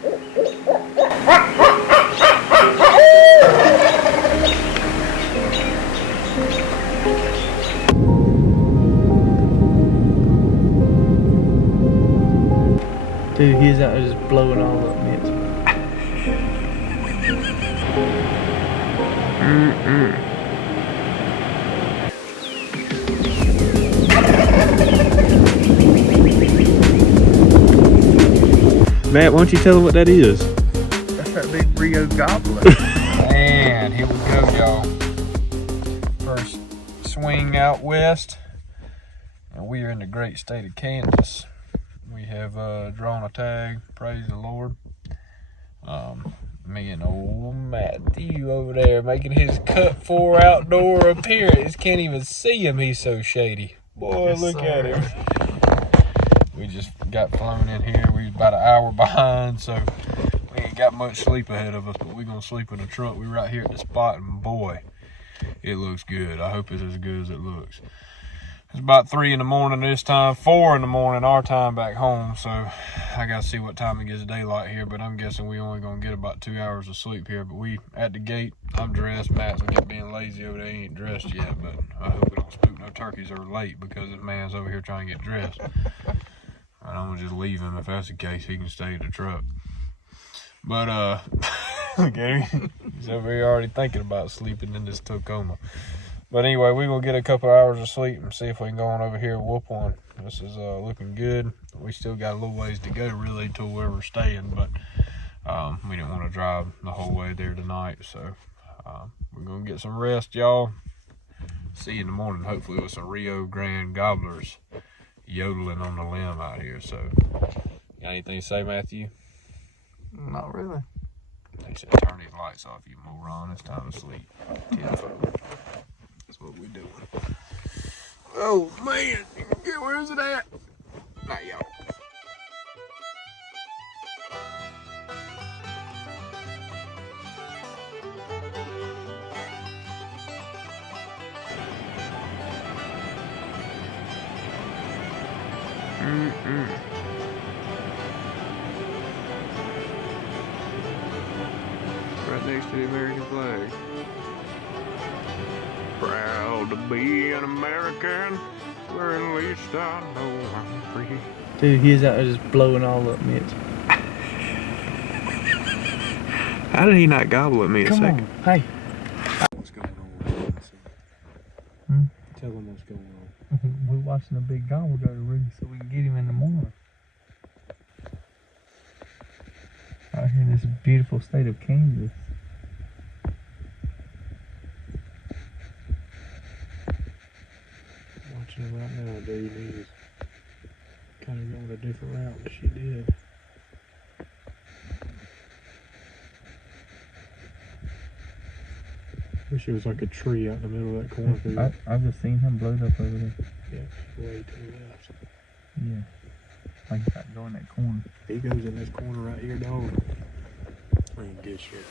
Dude, he's out there just blowing all up, Mitch. Matt, why don't you tell him what that is? That's that big Rio gobbler. And here we go, y'all. First swing out west. And we are in the great state of Kansas. We have drawn a tag, praise the Lord. Me and old Matthew over there making his cut 4 outdoor appearance. Can't even see him, he's so shady. Boy, yes, look at him. We just got flown in here. We was about an hour behind, so we ain't got much sleep ahead of us, but we're gonna sleep in the truck. We're right here at the spot, and boy, it looks good. I hope it's as good as it looks. It's about 3 in the morning this time, 4 in the morning our time back home, so I gotta see what time it gets daylight here, but I'm guessing we only gonna get about 2 hours of sleep here. But we at the gate, I'm dressed, Matt's just being lazy over there, he ain't dressed yet, but I hope we don't spook no turkeys or late because this man's over here trying to get dressed. I don't want to just leave him. If that's the case, he can stay in the truck. But okay, he's over here already thinking about sleeping in this Tacoma. But anyway, we're going to get a couple hours of sleep and see if we can go on over here and whoop one. This is looking good. We still got a little ways to go, really, to where we're staying. But we didn't want to drive the whole way there tonight. So we're going to get some rest, y'all. See you in the morning, hopefully, with some Rio Grande gobblers yodeling on the limb out here. So, got anything to say, Matthew? Not really. They said turn these lights off, you moron. It's time to sleep. That's what we doing. Oh man, where is it at? Not y'all. Right next to the American flag. Proud to be an American, where at least I know I'm free. Dude, he's out there just blowing all up, Mitch. How did he not gobble at me a second? On. Hey. What's going on? Tell him what's going on. We're watching a big gobble go to roost so we can get him in the morning. Out here in this beautiful state of Kansas. Watching him right now, dude. He's kind of going a different route than she did. Wish it was like a tree out in the middle of that cornfield. I've just seen him blowed up over there. Yeah, way to the left. Yeah. Like that go in that corner. He goes in this corner right here, dog. Ain't good shit.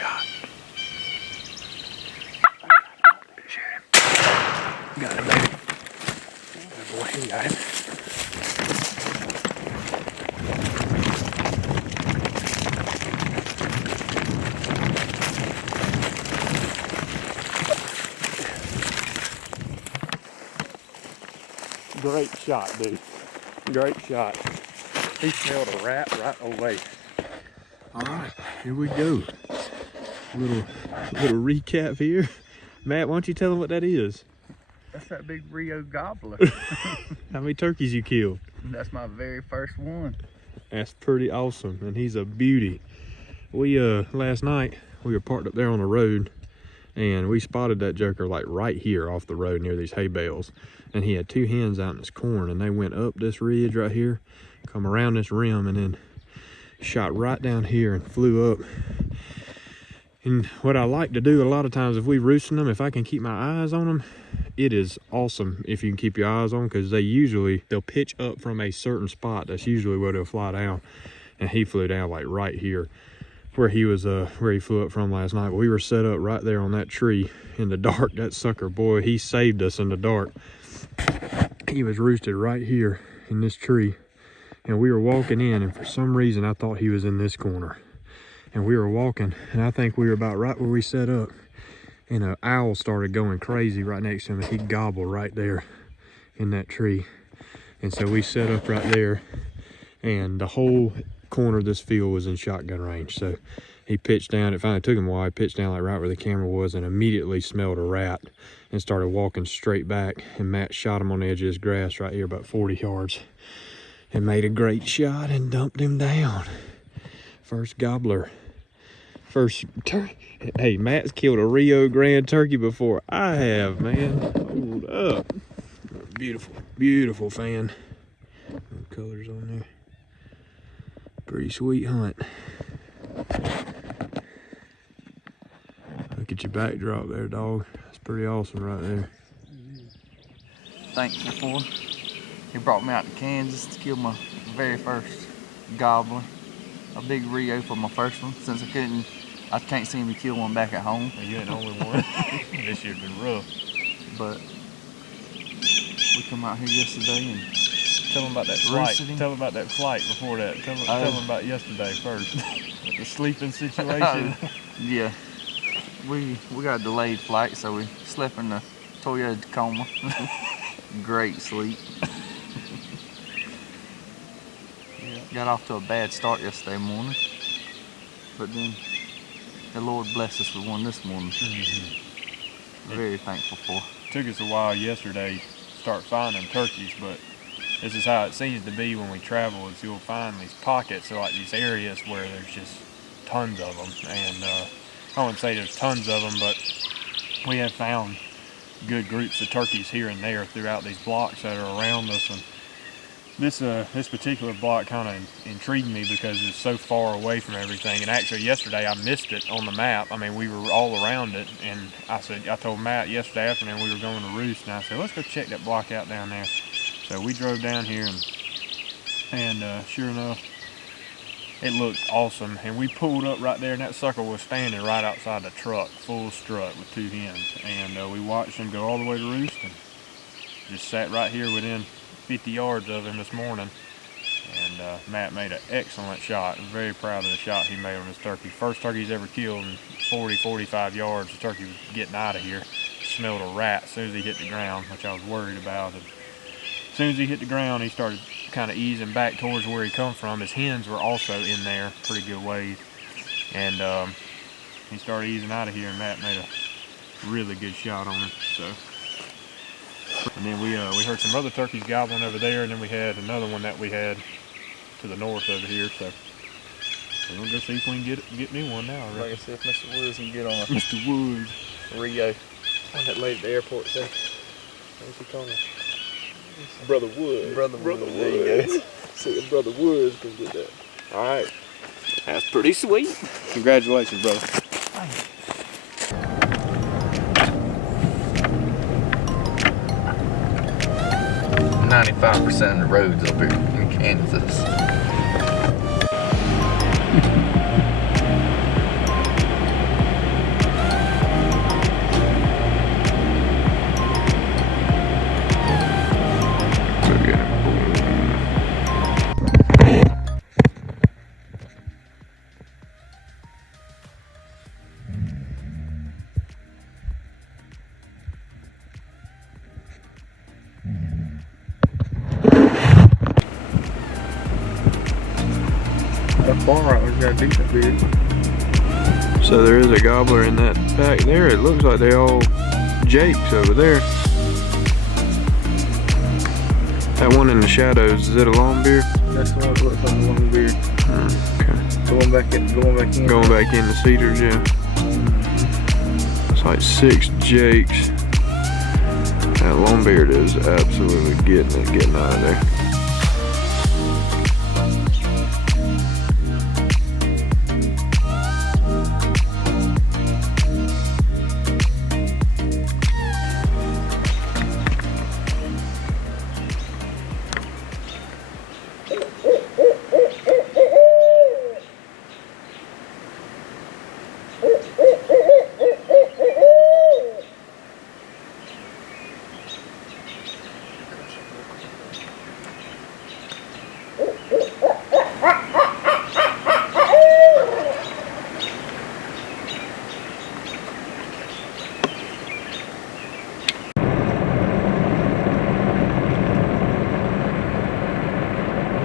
shot. Got him, baby. Oh boy, he got him. Great shot, dude. Great shot. He smelled a rat right away. All right, here we go. Little recap here. Matt, why don't you tell them what that is? That's that big Rio gobbler. How many turkeys you killed? That's my very first one. That's pretty awesome, and he's a beauty. We last night we were parked up there on the road, and we spotted that joker like right here off the road near these hay bales, and he had two hens out in his corn, and they went up this ridge right here, come around this rim, and then shot right down here and flew up. And what I like to do a lot of times, if we roosting them, if I can keep my eyes on them, it is awesome if you can keep your eyes on them, because they'll pitch up from a certain spot. That's usually where they'll fly down, and he flew down like right here where he flew up from last night. We were set up right there on that tree in the dark. That sucker, boy, he saved us in the dark. He was roosted right here in this tree, and we were walking in, and for some reason I thought he was in this corner, and we were walking, and I think we were about right where we set up, and an owl started going crazy right next to him, and he gobbled right there in that tree. And so we set up right there, and the whole corner of this field was in shotgun range. So he pitched down. It finally took him a while. He pitched down like right where the camera was, and immediately smelled a rat and started walking straight back, and Matt shot him on the edge of this grass right here about 40 yards and made a great shot and dumped him down. First gobbler. First turkey. Hey, Matt's killed a Rio Grande turkey before I have, man. Hold up. Beautiful, beautiful fan. Colors on there. Pretty sweet hunt. Look at your backdrop there, dog. That's pretty awesome right there. Thankful for. He brought me out to Kansas to kill my very first gobbler. A big Rio for my first one, since I can't seem to kill one back at home. You ain't the only one. This year's been rough. But we come out here yesterday and tell them about that flight. Tell them about that flight before that. Tell them about yesterday first. The sleeping situation. Yeah. We got a delayed flight, so we slept in the Toyota Tacoma. Great sleep. Got off to a bad start yesterday morning, but then the Lord blessed us with one this morning. Very thankful for. Took us a while yesterday to start finding turkeys, but this is how it seems to be when we travel, is you'll find these pockets, or like these areas where there's just tons of them. And I wouldn't say there's tons of them, but we have found good groups of turkeys here and there throughout these blocks that are around us. And this particular block kind of intrigued me because it's so far away from everything. And actually yesterday I missed it on the map. I mean, we were all around it, and I told Matt yesterday afternoon we were going to roost, and I said, let's go check that block out down there. So we drove down here, and sure enough, it looked awesome. And we pulled up right there, and that sucker was standing right outside the truck, full strut with two hens. And we watched him go all the way to roost, and just sat right here within 50 yards of him this morning. And Matt made an excellent shot. I'm very proud of the shot he made on this turkey. First turkey he's ever killed in 40-45 yards. The turkey was getting out of here. Smelled a rat as soon as he hit the ground, which I was worried about. And as soon as he hit the ground, he started kind of easing back towards where he come from. His hens were also in there pretty good ways. And he started easing out of here, and Matt made a really good shot on him. So. And then we heard some other turkeys gobbling over there, and then we had another one that we had to the north over here. So we're gonna go see if we can get me one now. Like I said, if Mr. Woods can get on a Mr. Woods Rio. What that lady at the airport said? What's he calling? Brother Woods. Brother Woods. There you go. See if Brother Woods can get that. All right. That's pretty sweet. Congratulations, brother. Thank you. 95% of the roads up here in Kansas. decent beard. So there is a gobbler in that back there. It looks like they all Jakes over there. That one in the shadows, is it a long beard? That's the one that looks like a long beard. Okay. Going back in. Going back in the cedars, yeah. It's like 6 Jakes. That long beard is absolutely getting out of there.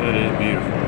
That is beautiful.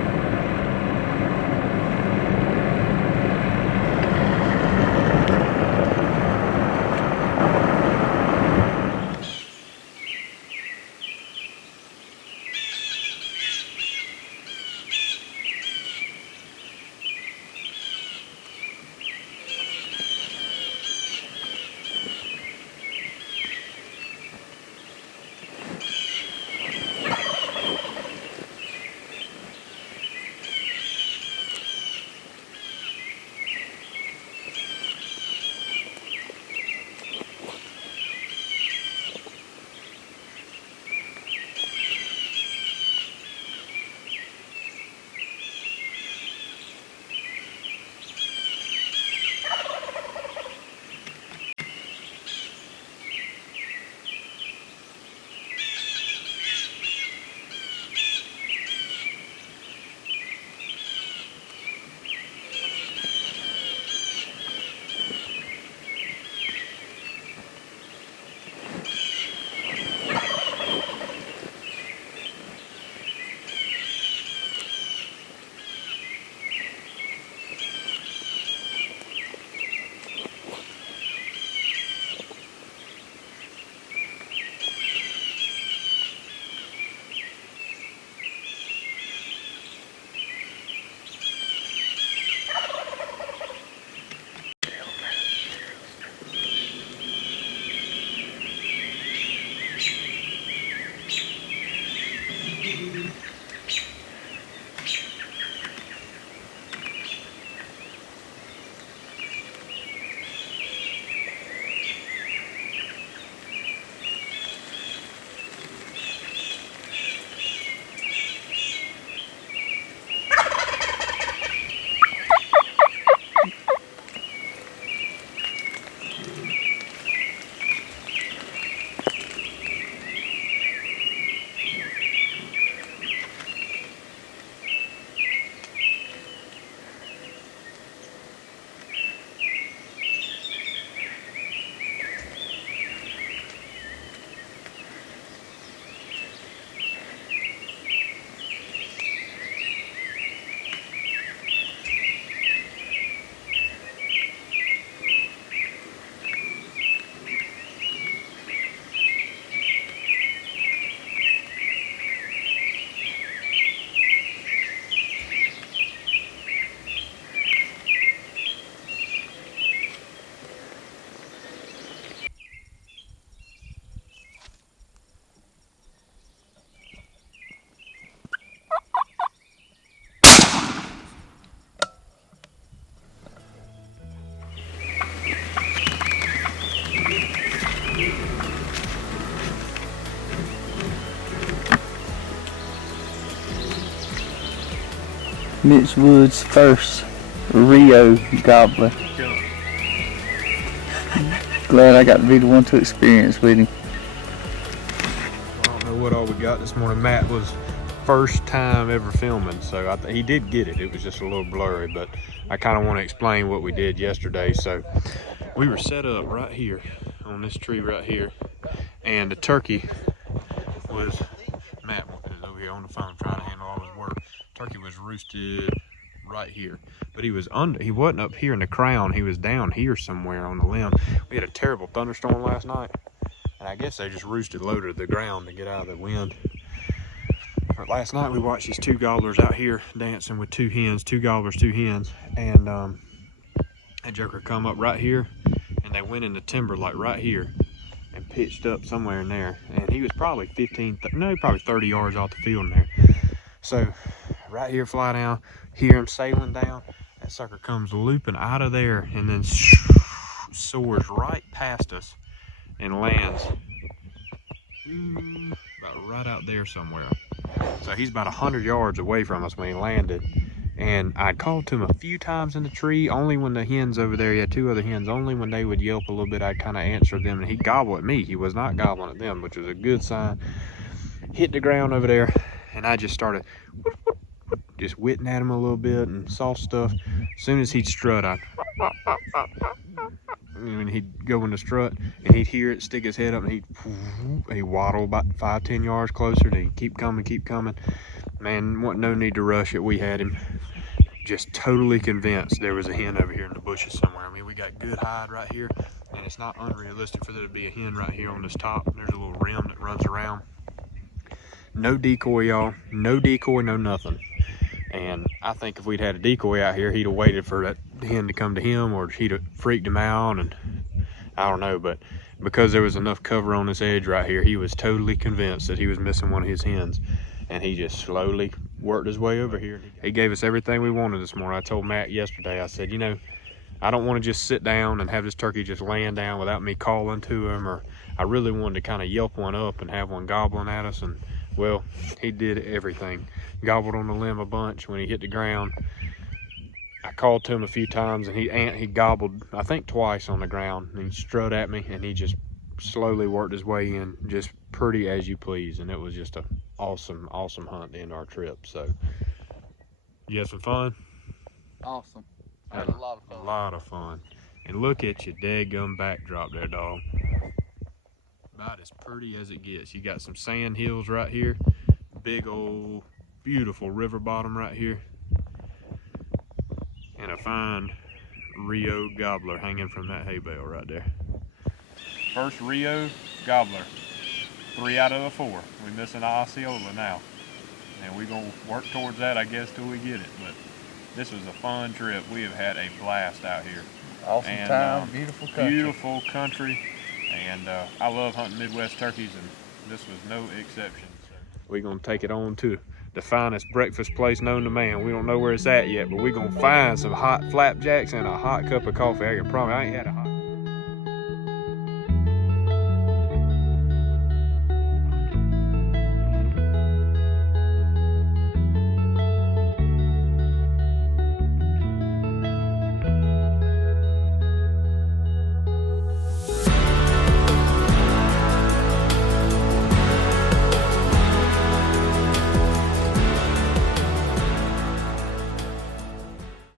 Mitch Wood's first Rio gobbler. Glad I got to be the one to experience with him. I don't know what all we got this morning. Matt was first time ever filming, so he did get it. It was just a little blurry, but I kind of want to explain what we did yesterday. So we were set up right here on this tree right here, and the turkey Matt is over here on the phone trying to handle all his work. Turkey was roosted right here. But he wasn't up here in the crown. He was down here somewhere on the limb. We had a terrible thunderstorm last night, and I guess they just roosted low to the ground to get out of the wind. But last night we watched these 2 gobblers out here dancing with 2 hens, 2 gobblers, 2 hens, and that joker come up right here, and they went in the timber like right here and pitched up somewhere in there, and he was probably 30 yards off the field in there. So right here, fly down, hear him sailing down, that sucker comes looping out of there and then soars right past us and lands about right out there somewhere. So he's about 100 yards away from us when he landed. And I called to him a few times in the tree, only when the hens over there, he had 2 other hens, only when they would yelp a little bit, I'd kind of answer them, and he'd gobble at me. He was not gobbling at them, which was a good sign. Hit the ground over there, and I just started just whipping at him a little bit and saw stuff. As soon as he'd strut, and he'd go in the strut, and he'd hear it, stick his head up, and he'd waddle about 5-10 yards closer, and he'd keep coming. Man, wasn't no need to rush it. We had him just totally convinced there was a hen over here in the bushes somewhere. I mean, we got good hide right here, and it's not unrealistic for there to be a hen right here on this top. There's a little rim that runs around. No decoy, y'all. No decoy, no nothing. And I think if we'd had a decoy out here, he'd have waited for that hen to come to him, or he'd have freaked him out, and I don't know. But because there was enough cover on this edge right here, he was totally convinced that he was missing one of his hens. And he just slowly worked his way over here. He gave us everything we wanted this morning. I told Matt yesterday, I said, you know, I don't want to just sit down and have this turkey just laying down without me calling to him, or I really wanted to kind of yelp one up and have one gobbling at us. And well, he did everything. Gobbled on the limb a bunch when he hit the ground. I called to him a few times, and he gobbled, I think, twice on the ground. And he strut at me, and he just slowly worked his way in, just pretty as you please. And it was just a awesome hunt to end our trip. So you had some fun? Awesome. I had a lot of fun. A lot of fun. And look at your daggum backdrop there, dog. About as pretty as it gets. You got some sand hills right here, big old beautiful river bottom right here, and a fine Rio gobbler hanging from that hay bale right there. First Rio gobbler. 3 out of the 4. We missing an Osceola now, and we're gonna work towards that, I guess, till we get it. But this was a fun trip. We have had a blast out here. Awesome time, beautiful country. Beautiful country, and I love hunting Midwest turkeys, and this was no exception. So we're gonna take it on to the finest breakfast place known to man. We don't know where it's at yet, but we're gonna find some hot flapjacks and a hot cup of coffee. I can promise I ain't had a hot